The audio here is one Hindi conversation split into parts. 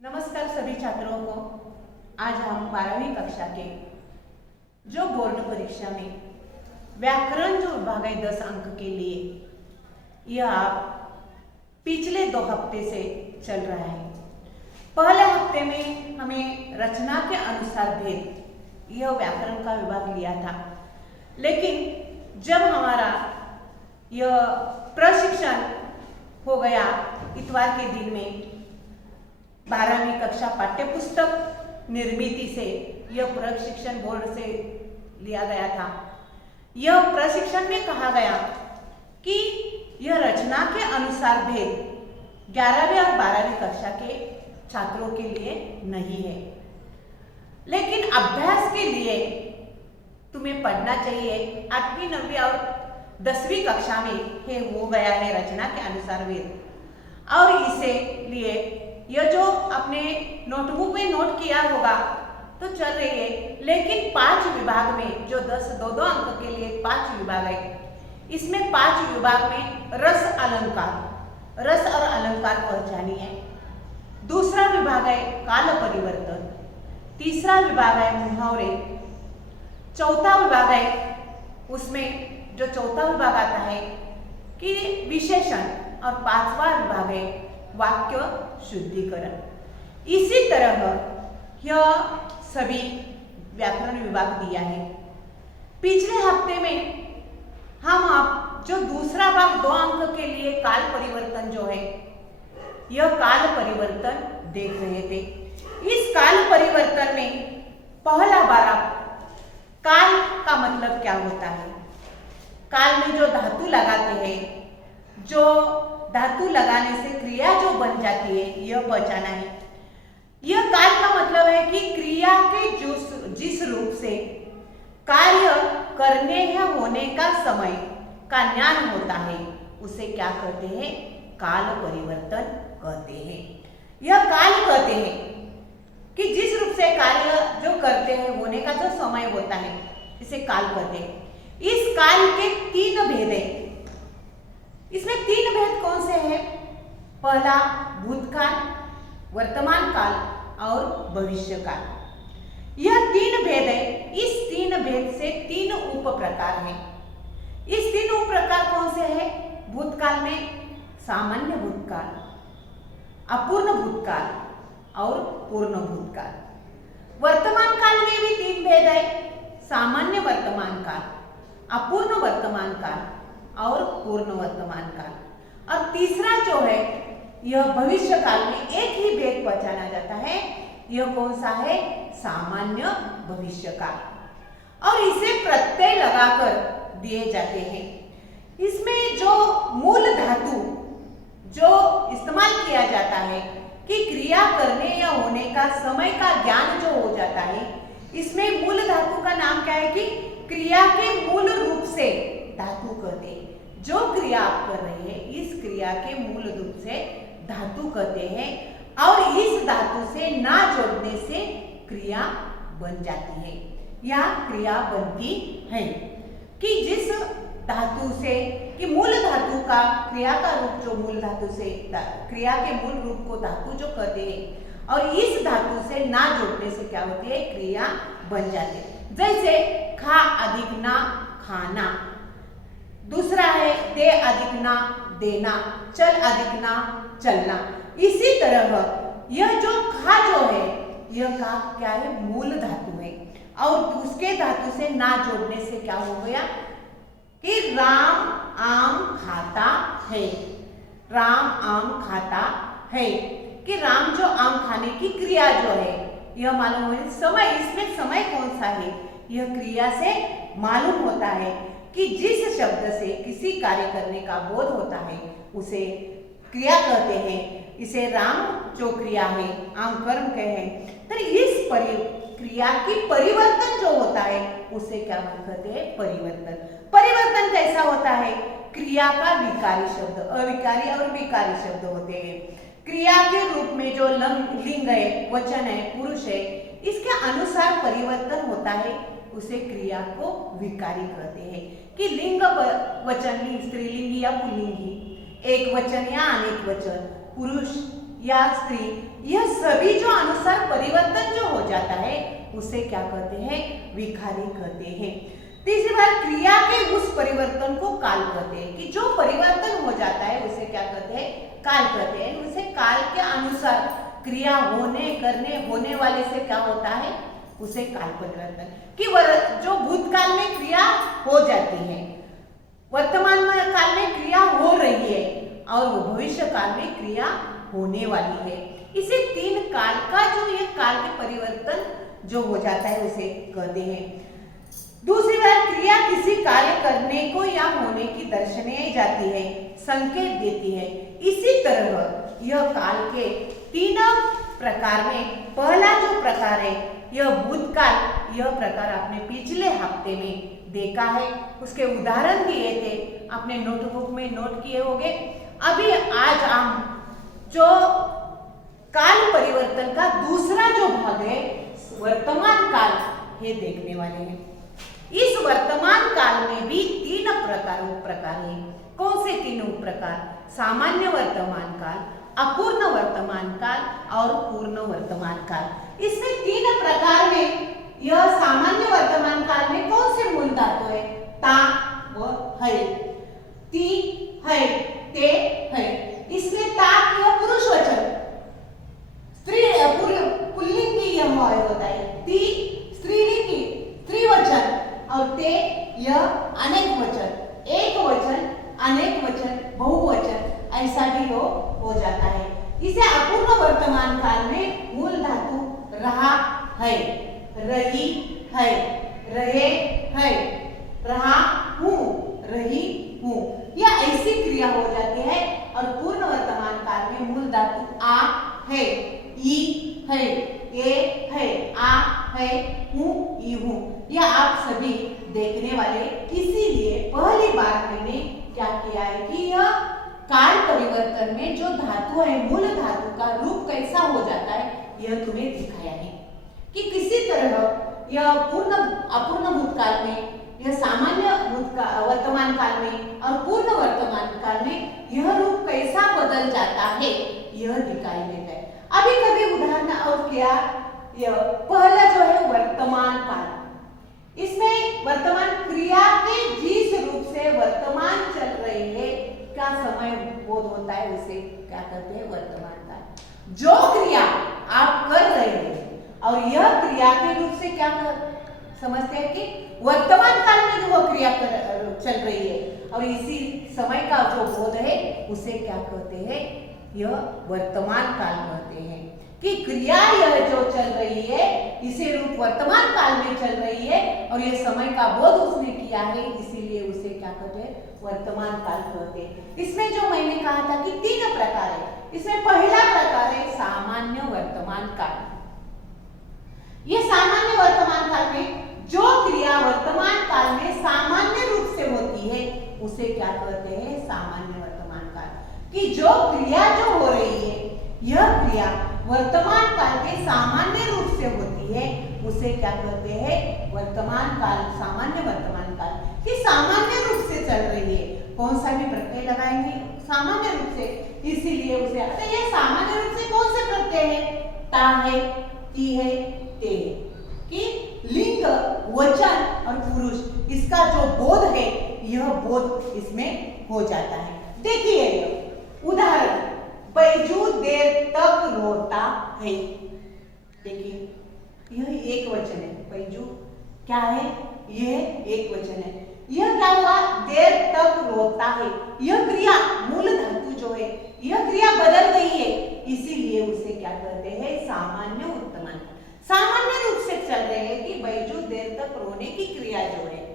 नमस्कार सभी छात्रों को। आज हम 12वीं कक्षा के जो बोर्ड परीक्षा में व्याकरण जो विभाग है 10 अंक के लिए, यह आप पिछले 2 हफ्ते से चल रहा है। पहले हफ्ते में हमें रचना के अनुसार भेद यह व्याकरण का विभाग लिया था, लेकिन जब हमारा यह प्रशिक्षण हो गया इतवार के दिन में 12वीं कक्षा पाठ्य पुस्तक निर्मिति से, यह प्रशिक्षण बोर्ड से लिया गया था। यह प्रशिक्षण में कहा गया कि यह रचना के अनुसार भेद 11वीं और 12वीं कक्षा के छात्रों के लिए नहीं है, लेकिन अभ्यास के लिए तुम्हें पढ़ना चाहिए। 8वीं 9वीं और 10वीं कक्षा में है हो गया है रचना के अनुसार भेद, और इसे लिए यह जो अपने नोटबुक में नोट किया होगा तो चल रही है, लेकिन 5 विभाग में जो 2 अंक के लिए 5 विभाग है, इसमें 5 विभाग में रस और अलंकार पहचानी है। दूसरा विभाग है काल परिवर्तन, तीसरा विभाग है मुहावरे, चौथा विभाग है, उसमें जो चौथा विभाग आता है कि विशेषण, और 5वां विभाग है वाक्य शुद्धिकरण। इसी तरह यह सभी व्याकरण विभाग दिया है। पिछले हफ्ते में हम आप जो दूसरा भाग 2 अंक के लिए काल परिवर्तन जो है, यह काल परिवर्तन देख रहे थे। इस काल परिवर्तन में पहला बार काल का मतलब क्या होता है, काल में जो धातु लगाते हैं, जो धातु लगाने से क्रिया जो बन जाती है, यह पहचाना है। यह काल का मतलब है कि क्रिया के जिस रूप से कार्य करने या होने का समय का ज्ञान होता है, उसे क्या कहते हैं, काल परिवर्तन कहते हैं। यह काल कहते हैं कि जिस रूप से कार्य जो करते हैं, होने का जो समय होता है, इसे काल कहते हैं। इस काल के 3 भेद हैं। इसमें 3 भेद कौन से हैं? पहला भूतकाल, वर्तमान काल और भविष्य काल। यह 3 भेद है। इस 3 भेद से 3 उप प्रकार हैं। इस 3 उप प्रकार कौन से हैं? भूतकाल में सामान्य भूतकाल, अपूर्ण भूतकाल और पूर्ण भूतकाल। वर्तमान काल में भी 3 भेद है, सामान्य वर्तमान काल, अपूर्ण वर्तमान काल और पूर्ण वर्तमान काल। और तीसरा जो है, यह भविष्य काल में एक ही भेद पहचाना जाता है। यह कौन सा है? सामान्य भविष्य काल। और इसे प्रत्यय लगाकर दिए जाते हैं। इसमें जो मूल धातु जो इस्तेमाल किया जाता है कि क्रिया करने या होने का समय का ज्ञान जो हो जाता है, इसमें मूल धातु का नाम क्या है कि क्रिया के मूल रूप से धातु कहते हैं। जो क्रिया आप कर रहे हैं, इस क्रिया के मूल रूप से धातु कहते हैं, और इस धातु से ना जोड़ने से क्रिया बन जाती है या क्रिया बनती है। कि जिस धातु से, कि मूल धातु का क्रिया का रूप जो मूल धातु से, क्रिया के मूल रूप को धातु जो कहते हैं, और इस धातु से ना जोड़ने से क्या होती है, क्रिया बन जाती है। जैसे खा अधिक ना खाना, दूसरा है दे अधिक ना देना, चल अधिक ना चलना। इसी तरह यह जो खा जो है, यह का क्या है, मूल धातु है, और उसके धातु से ना जोड़ने से क्या हो गया कि राम आम खाता है। राम आम खाता है कि राम जो आम खाने की क्रिया जो है, यह मालूम हो। समय, इसमें समय कौन सा है, यह क्रिया से मालूम होता है कि जिस शब्द से किसी कार्य करने का बोध होता है, उसे क्रिया कहते हैं। इसे राम जो क्रिया है, आम कर्म के हैं, तो इस क्रिया की परिवर्तन जो होता है, उसे क्या कहते हैं, परिवर्तन। परिवर्तन कैसा होता है? क्रिया का विकारी शब्द, अविकारी और विकारी शब्द होते हैं। क्रिया के रूप में जो लिंग है, वचन है, पुरुष है, इसके अनुसार परिवर्तन होता है, उसे क्रिया को विकारी कहते हैं। कि लिंग वचन स्त्रीलिंगी या पुल्लिंगी, एक वचन या अनेक वचन, पुरुष या स्त्री, यह सभी जो अनुसार परिवर्तन जो हो जाता है उसे क्या कहते हैं, विकारी कहते हैं। तीसरी बात, क्रिया के उस परिवर्तन को काल कहते हैं, कि जो परिवर्तन हो जाता है उसे क्या कहते हैं, काल कहते हैं। उसे काल के अनुसार क्रिया होने वाले से क्या होता है, उसे काल परिवर्तन, कि जो भूतकाल में क्रिया हो जाती है, वर्तमान काल में क्रिया हो रही है और वो भविष्य काल में क्रिया होने वाली है। इसे तीन काल का जो ये काल के परिवर्तन जो हो जाता है उसे कहते हैं। दूसरी बात, क्रिया किसी कार्य करने को या होने की दर्शाई जाती है, संकेत देती है। इसी तरह यह काल के तीन प्रकार में पहला जो प्रकार है यह भूतकाल, यह प्रकार आपने पिछले हफ्ते में देखा है, उसके उदाहरण दिए थे, आपने नोटबुक में नोट किए होंगे। अभी आज हम जो काल परिवर्तन का दूसरा जो भाग है वर्तमान काल, ये देखने वाले हैं। इस वर्तमान काल में भी तीन प्रकार है। कौन से तीनों प्रकार? सामान्य वर्तमान काल, अपूर्ण वर्तमान काल और पूर्ण वर्तमान काल। इसमें तीन प्रकार में यह सामान्य वर्तमान काल में कौन से मूल धातु है? ता व है, ती है, ते है। इसमें ता यह पुरुष वचन, स्त्री पुल्लिंगी यह होता है, ती स्त्रीलिंगी स्त्रीवचन और ते यह अनेक वचन, एक वचन, अनेक वचन, बहुवचन, ऐसा भी हो जाता है। इसे अपूर्ण वर्तमान काल में मूल धातु रहा है, रही है, रहे है, रहा हूँ, रही हूँ, यह ऐसी क्रिया हो जाती है। और पूर्ण वर्तमान काल में मूल धातु आ है, ई है, ए है, आ है, हूँ, ई हूँ, यह आप सभी देखने वाले। इसीलिए पहली बार मैंने क्या किया है कि यह काल परिवर्तन में जो धातु है, मूल धातु का रूप कैसा हो जाता है, यह तुम्हें दिखाया है कि किसी तरह यह अपूर्ण भूतकाल में, यह सामान्य वर्तमान काल में और पूर्ण वर्तमान काल में यह रूप कैसा बदल जाता है, यह दिखाई देता है। अभी कभी उदाहरण और क्या, यह पहला जो है वर्तमान काल, इसमें वर्तमान क्रिया के जिस रूप से वर्तमान चल रही है का समय बोध होता है, उसे क्या कहते हैं, वर्तमान काल। जो क्रिया आप कर रहे हैं और यह क्रिया के रूप से क्या समझते हैं कि वर्तमान काल में जो वह क्रिया चल रही है और इसी समय का जो बोध है उसे क्या कहते हैं, यह वर्तमान काल कहते हैं। कि क्रिया यह जो चल रही है इसे रूप वर्तमान काल में चल रही है और यह समय का बोध उसने किया है, इसीलिए उसे क्या कहते हैं, वर्तमान काल कहते हैं। इसमें जो मैंने कहा था कि तीन प्रकार है, इसमें पहला प्रकार है सामान्य वर्तमान काल। यह सामान्य वर्तमान काल में जो क्रिया वर्तमान काल में सामान्य रूप से होती है उसे क्या कहते हैं, सामान्य वर्तमान काल। कि जो क्रिया जो हो रही है यह क्रिया वर्तमान काल के सामान्य रूप से होती है, उसे क्या कहते हैं, वर्तमान काल, सामान्य वर्तमान काल। कि सामान्य रूप से चल रही है, कौन सा भी प्रत्यय लगाएंगे सामान्य रूप से, इसीलिए उसे आता है। सामान्य रूप से कौन से प्रत्यय है, ता है, ती है, ते है। कि लिंग, वचन और पुरुष, इसका जो बोध है यह बोध इसमें हो जाता है। देखिए उदाहरण, बैजू देर तक रोता है। देखिए यह एक वचन है, बैजू क्या है, यह एक वचन है। यह क्या हुआ, देर तक रोता है। यह क्रिया मूल धातु जो है यह क्रिया बदल गई है, इसीलिए उसे क्या कहते हैं, सामान्य वर्तमान। सामान्य रूप से चल रहे हैं कि बैजू देर तक रोने की क्रिया जो है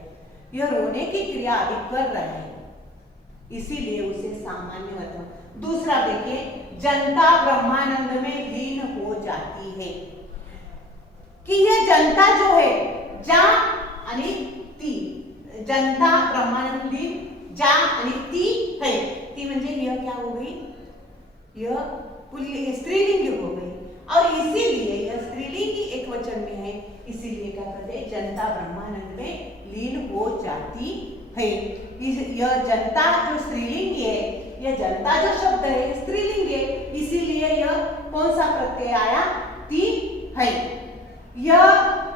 यह रोने की क्रिया अभी कर रहा है, इसीलिए उसे सामान्य वर्तमान। दूसरा देखिए, जनता ब्रह्मानंद में लीन हो जाती है। कि यह जनता जो है, जा आणि ती, जनता ब्रह्मानंद लीन, जा आणि ती है। ती म्हणजे यह क्या हो गई, यह स्त्रीलिंगी हो गई और इसीलिए यह स्त्रीलिंगी एक वचन में है, इसीलिए क्या कहते हैं, जनता ब्रह्मानंद में लीन हो जाती है। यह जनता जो स्त्रीलिंगी है यह जनता जो शब्द है स्त्रीलिंग है, इसीलिए यह कौन सा प्रत्यय आया? ती है। यह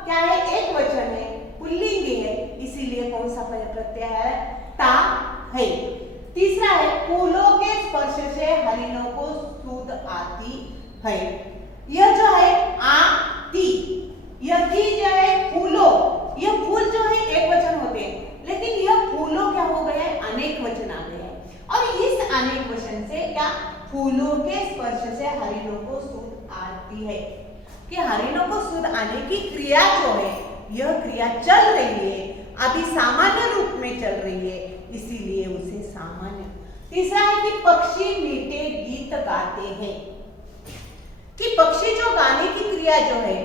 क्या है? एक वचन है, पुल्लिंग है, इसीलिए कौन सा प्रत्यय है? ता है। तीसरा है फूलों के स्पर्श से हरिणों को सूंध आती है। यह जो है आती, यह ती जो है फूलों, यह फूल जो है एक वचन होते हैं, लेकिन यह फूलों क्या हो गया है? अनेक वचन आ गया है। और इस अनेक वचन से क्या? फूलों के स्पर्श से हरिणों को सूंध आती है, कि हरिणों को सूंध आने की क्रिया जो है, यह क्रिया चल रही है, अभी सामान्य रूप में चल रही है, इसीलिए उसे सामान्य। तीसरा है कि पक्षी मीठे गीत गाते हैं, कि पक्षी जो गाने की क्रिया जो है,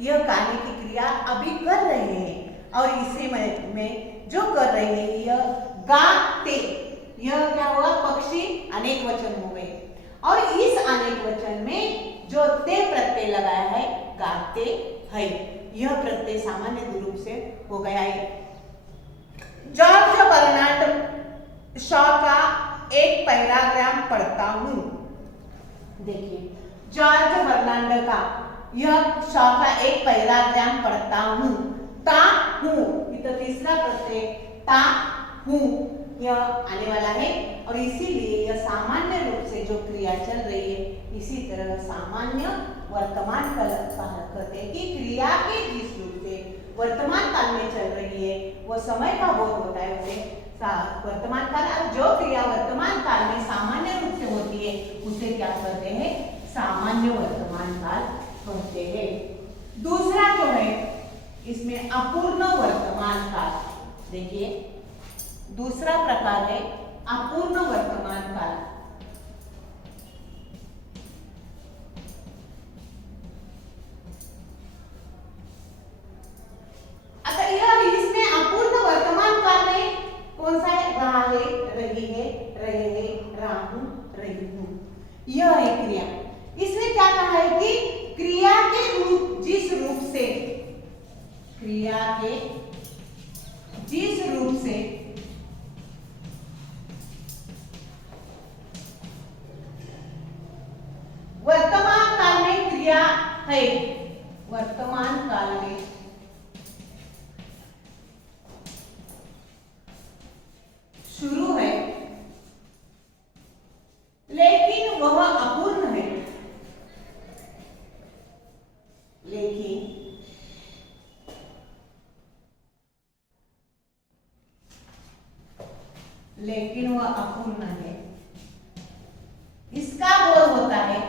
यह गाने की क्रिया अभी कर रहे हैं, और इसे में जो कर रहे हैं यह गाते, यह क्या हुआ? पक्षी अनेक वचन हो गए, और इस अनेक वचन में जो ते प्रत्यय लगाया है गाते है, यह प्रत्यय सामान्य रूप से हो गया है। जॉर्ज बर्नार्ड शॉ का एक पैराग्राफ पढ़ता हूं। देखिए, जॉर्ज बर्नार्ड का यह शॉ का एक पैराग्राफ पढ़ता हूं। ता हूं, तो तीसरा प्रत्यय ता हूं यह आने वाला है, और इसीलिए यह सामान्य रूप से जो क्रिया चल रही है, इसी तरह सामान्य वर्तमान काल कहते हैं कि क्रिया के जिस रूप से वर्तमान काल में चल रही है वो समय का बोध होता है, उसे वर्तमान काल। और जो क्रिया वर्तमान काल में सामान्य रूप से होती है उसे क्या कहते हैं? सामान्य वर्तमान काल कहते हैं। दूसरा जो है इसमें अपूर्ण वर्तमान काल। देखिए, दूसरा प्रकार है अपूर्ण वर्तमान काल। अगर यह इसमें अपूर्ण वर्तमान काल में कौन सा है? रहा है, रही है, रहे हैं, रहा हूं, रही हूं, यह है क्रिया। इसमें क्या कहा है कि क्रिया के रूप, जिस रूप से, क्रिया के जिस रूप से वर्तमान काल में क्रिया है, वर्तमान काल में शुरू है, लेकिन वह अपूर्ण है, लेकिन वह अपूर्ण है, इसका बोध होता है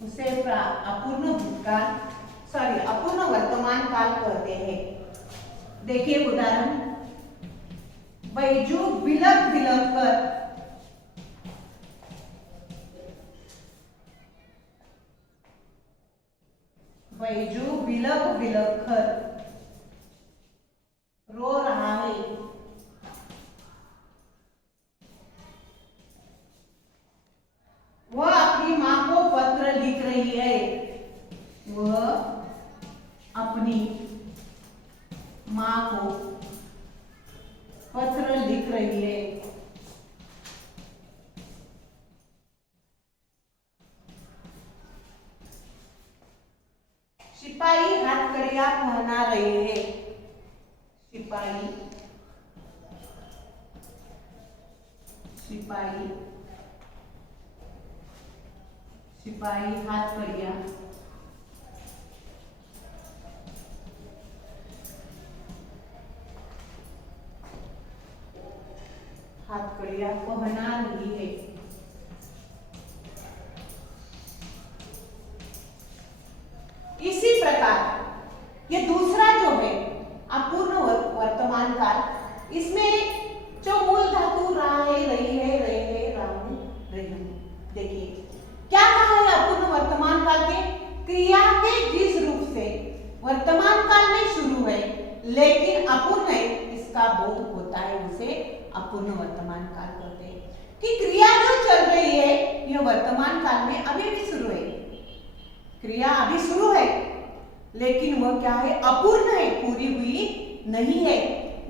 उसे अपूर्ण भूतकाल, सॉरी अपूर्ण वर्तमान काल कहते हैं। देखिए उदाहरण, बैजू बिलक बिलक कर बैजू बिलक बिलक कर रो रहा है। वह अपनी मां को पत्र लिख रही है। वह अपनी मां को पत्र लिख रही है। सिपाही हथकड़ियां पहना रहे हैं। सिपाही सिपाही सिपाही हथकड़ियां पहना रही है। इसी प्रकार ये दूसरा जो है अपूर्ण वर्तमान काल, इसमें जो मूल धातु रहा है, रही है, रहे है, रहूं, रही हूं। देखिए क्या कहा है अपूर्ण वर्तमान काल के? क्रिया के जिस रूप से वर्तमान काल में शुरू है लेकिन अपूर्ण है, इसका बोध होता है, उसे अपूर्ण वर्तमान काल कहते हैं। कि क्रिया जो चल रही है यह वर्तमान काल में अभी भी शुरू है, क्रिया अभी शुरू है, लेकिन वह क्या है, अपूर्ण है, पूरी हुई नहीं है,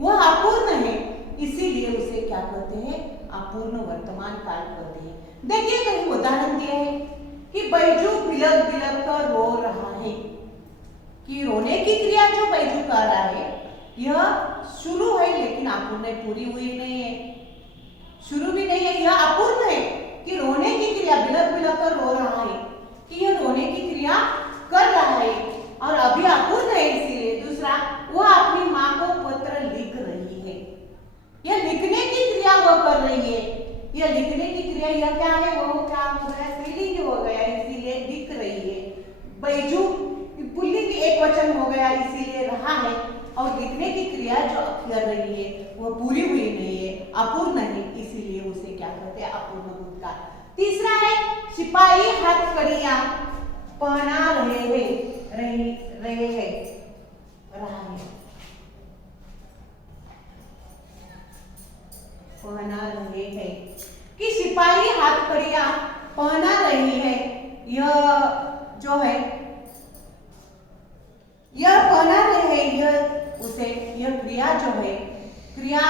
वह अपूर्ण है, इसीलिए उसे क्या कहते हैं, अपूर्ण वर्तमान काल कहते हैं। देखिए कहीं उदाहरण दिया है कि बैजू बिलक बिलक कर रो रहा है, कि रोने की क्रिया जो बैजू कर रहा है यह शुरू है लेकिन अपूर्ण, पूरी हुई नहीं है, शुरू भी नहीं है, यह अपूर्ण है कि रोने की क्रिया बिलक बिलक कर रो रहा है, कि यह रोने की क्रिया कर रहा है और अभी अपूर्ण है। इसीलिए दूसरा, वह अपनी माँ को पत्र लिख रही है, यह लिखने की क्रिया वह कर रही है, यह लिखने की क्रिया यह क्या है, वो क्या हो गया, स्त्रीलिंग हो गया, इसीलिए लिख रही है। बैजू पुल्लिंग एक वचन हो गया, इसीलिए रहा है, और लिखने की क्रिया जो कर रही है वो पूरी हुई नहीं है, अपूर्ण है, इसीलिए उसे क्या कहते हैं, अपूर्ण भूतकाल। तीसरा है, सिपाही हथकड़ियां पहना रहे हैं, रहा है, पहना रहे हैं, कि सिपाही हथकड़ियां पहना रही है, यह जो है, यह पहना रहे हैं, यह उसे, यह क्रिया जो है, क्रिया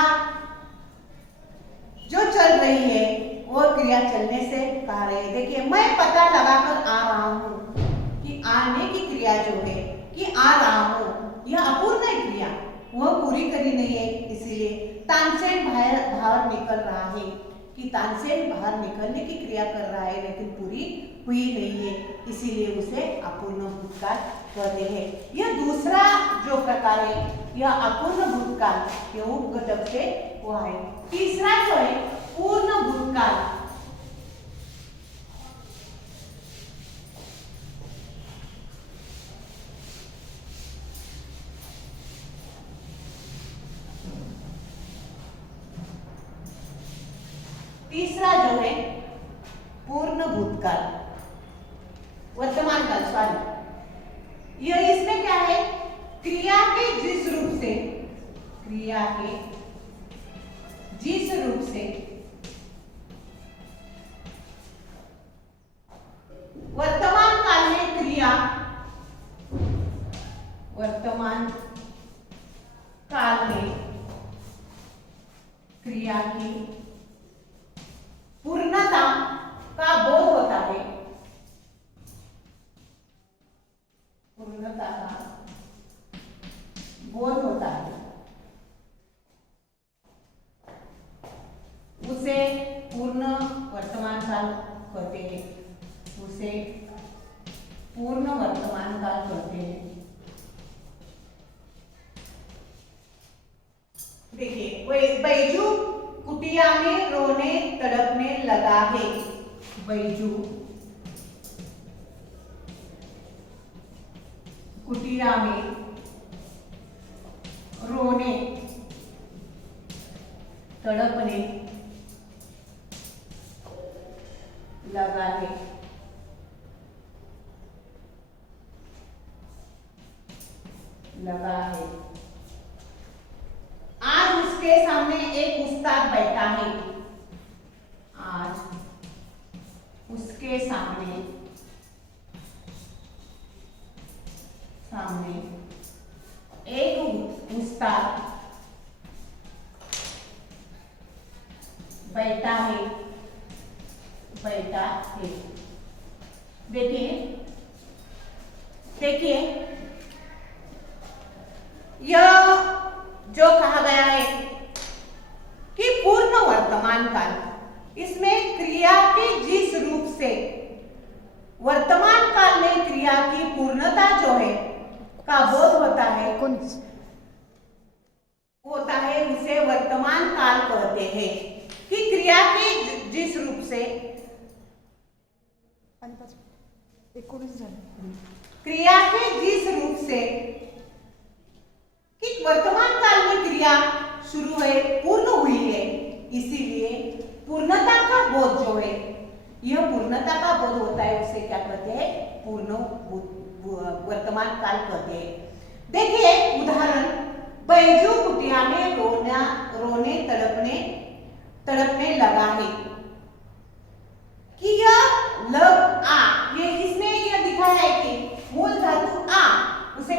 जो चल रही है वो क्रिया चलने से कह रहे हैं। देखिए, मैं पता लगाकर आ रहा हूँ, कि आने की क्रिया जो है, कि आ रहा हूँ, यह अपूर्ण है क्रिया, वह पूरी करी नहीं है, इसीलिए तानसेन बाहर निकल रहा है, कि तानसेन बाहर निकलने की क्रिया कर रहा है लेकिन पूरी हुई नहीं है, इसीलिए उसे अपूर्ण भूतकाल कहते हैं। यह दूसरा जो प्रकार है, यह अपूर्ण भूतकाल, यह उपघटक से हुआ है। तीसरा जो है, पूर्ण भूतकाल। तीसरा जो है पूर्ण भूतकाल, वर्तमान काल, सॉरी, यह इसमें क्या है, क्रिया के जिस रूप से, क्रिया के जिस रूप से वर्तमान काल में क्रिया, वर्तमान काल में क्रिया की पूर्णता का बोध होता है, पूर्णता का बोध होता है, उसे पूर्ण वर्तमान काल कहते हैं, उसे पूर्ण वर्तमान काल कहते हैं। देखिए, बैजू कुटिया में रोने तड़पने लगा है, बैजू कुटिया में रोने तड़पने लगा है, लगा है। आज उसके सामने एक उस्ताद बैठा है, आज उसके सामने एक उस्ताद बैठा है, बैठा है। देखिए, देखिए, यह जो कहा गया है कि पूर्ण वर्तमान काल, इसमें क्रिया के जिस रूप से वर्तमान काल में क्रिया की पूर्णता जो है का बोध होता है, उसे वर्तमान काल कहते हैं, कि क्रिया के जिस रूप से, क्रिया के जिस रूप से कि वर्तमान काल में क्रिया शुरू है, पूर्ण हुई है, इसीलिए पूर्णता का बोध जो है, यह पूर्णता का बोध होता है, उसे क्या कहते हैं, पूर्ण वर्तमान काल कहते हैं। देखिए उदाहरण, बैजू कुटिया में रोने तड़पने लगा है, कि यह लग आ, ये इसमें यह दिखाया है कि मूल धातु आ, उसे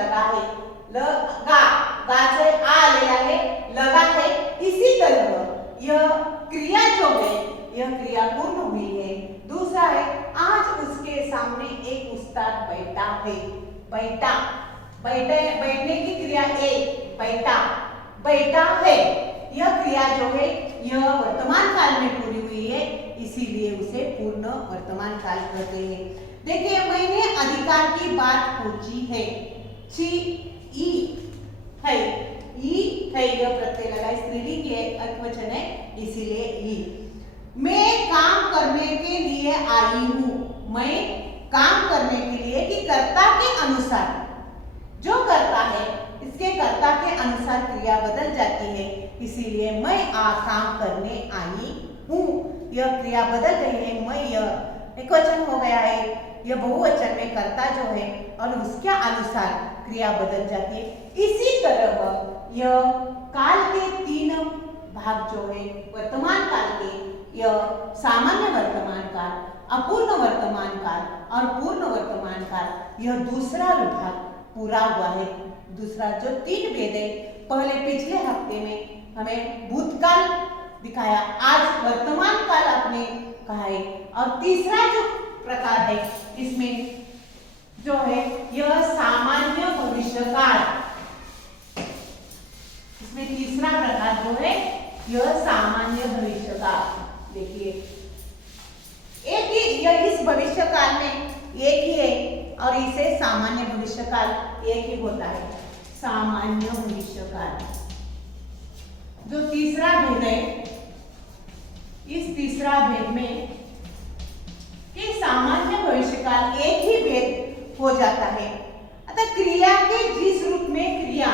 लगा है, लगा, गा से आ आलेला है, लगा है। इसी तरह यह क्रिया जो है यह क्रिया पूर्ण हुई है। दूसरा है आज उसके सामने एक उस्ताद बैठा है, बैठा, बैठने की क्रिया एक, बैठा, बैठा है। यह क्रिया जो है यह वर्तमान काल में पूरी हुई है, इसीलिए उसे पूर्ण वर्तमान काल कहते हैं। देखिए मैंने अधिकार की बात पूछी है, ची ई है, ई है, यह प्रत्यय लगा, स्त्रीलिंग है, एकवचन है, इसीलिए ई। मैं काम करने के लिए आई हूँ, मैं काम करने के लिए कि कर्ता के अनुसार, जो करता है इसके कर्ता के अनुसार क्रिया बदल जाती है, इसीलिए मैं काम करने आई हूँ। यह क्रिया बदल गई है, मैं यह एकवचन हो गया है, यह बहुवचन में कर्ता जो है और उसके अनुसार क्रिया बदल जाती है। इसी तरह यह काल के तीन भाग जो है वर्तमान काल के, यह सामान्य वर्तमान काल, अपूर्ण वर्तमान काल और पूर्ण वर्तमान काल, यह दूसरा विभाग पूरा हुआ है। दूसरा जो तीन भेद है, पहले पिछले हफ्ते में हमें भूतकाल दिखाया, आज वर्तमान काल आपने कहा है, और तीसरा जो प्रकार है इसमें जो है यह सामान्य भविष्यकाल, इसमें तीसरा प्रकार जो है यह सामान्य भविष्यकाल। देखिए एक ही, यह इस भविष्यकाल में एक ही है और इसे सामान्य भविष्यकाल एक ही होता है, सामान्य भविष्यकाल। जो तीसरा भेद है, इस तीसरा भेद में कि सामान्य भविष्यकाल एक ही भेद हो जाता है, अतः क्रिया के जिस रूप में क्रिया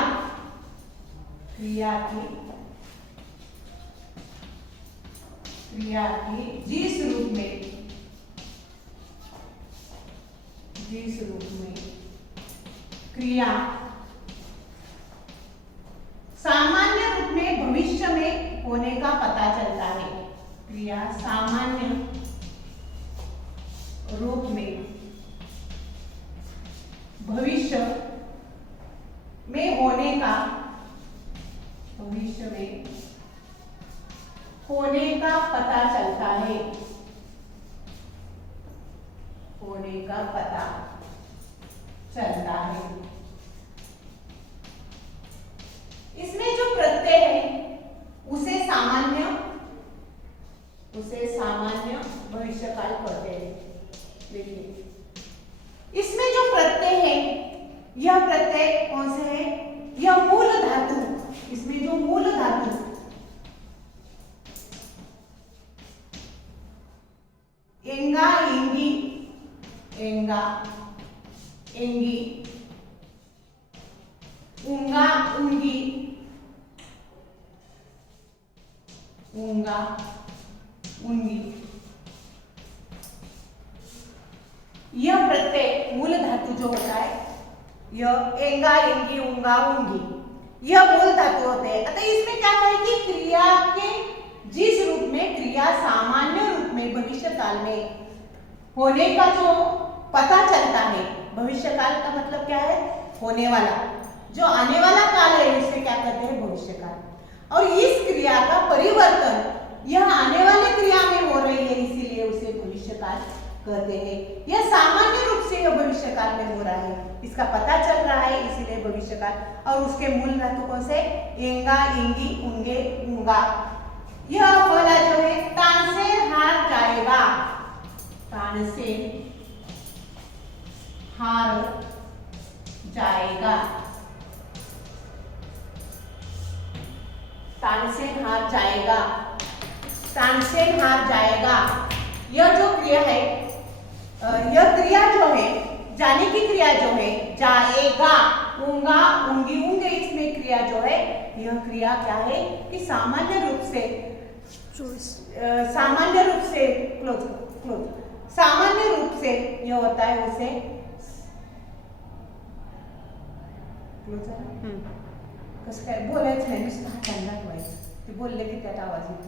की जिस रूप में क्रिया सामान्य रूप में भविष्य में होने का पता चलता है, क्रिया सामान्य रूप में भविष्य में होने का पता चलता है, होने का पता चलता है। इसमें जो प्रत्यय है उसे सामान्य भविष्यकाल कहते हैं। देखिए इसमें जो प्रत्यय है, यह प्रत्यय कौन से है, यह मूल धातु, इसमें जो मूल धातु एंगा, इंगी, एंगा, एंगी, उंगा, उंगी, उंगा, उंगी, यह प्रत्यय मूल धातु जो होता है, यह एंगा, एंगी, उंगा, उंगी, यह मूल धातु होते हैं। अतः इसमें क्या कहे कि क्रिया के जिस रूप में क्रिया सामान्य रूप में भविष्य काल में होने का जो पता चलता है, भविष्य काल का मतलब क्या है, होने वाला, जो आने वाला काल है उसे क्या कहते हैं, भविष्य काल। और इस क्रिया का परिवर्तन यह आने वाले क्रिया में हो रही है, इसीलिए उसे भविष्य काल कहते हैं। यह सामान्य रूप से यह भविष्य काल में हो रहा है, इसका पता चल रहा है, इसीलिए भविष्य काल। और उसके मूल धातु कौन से, एंगा, इंगी, उंगे, उंगा। यह पहला जो है तान से हार जाएगा, तान से हार जाएगा, तान से हार जाएगा, तान से हार जाएगा। यह जो क्रिया है, यह क्रिया जो है, जाने की क्रिया जो है, जाएगा, उंगा, उंगी, उंगे, इसमें क्रिया जो है, यह क्रिया क्या है कि सामान्य रूप से यह होता है, उसे कसं काय बोलायचं नाही, नुसतं हाताने दाखवायचं, ते बोलले की त्यात आवाज येतो.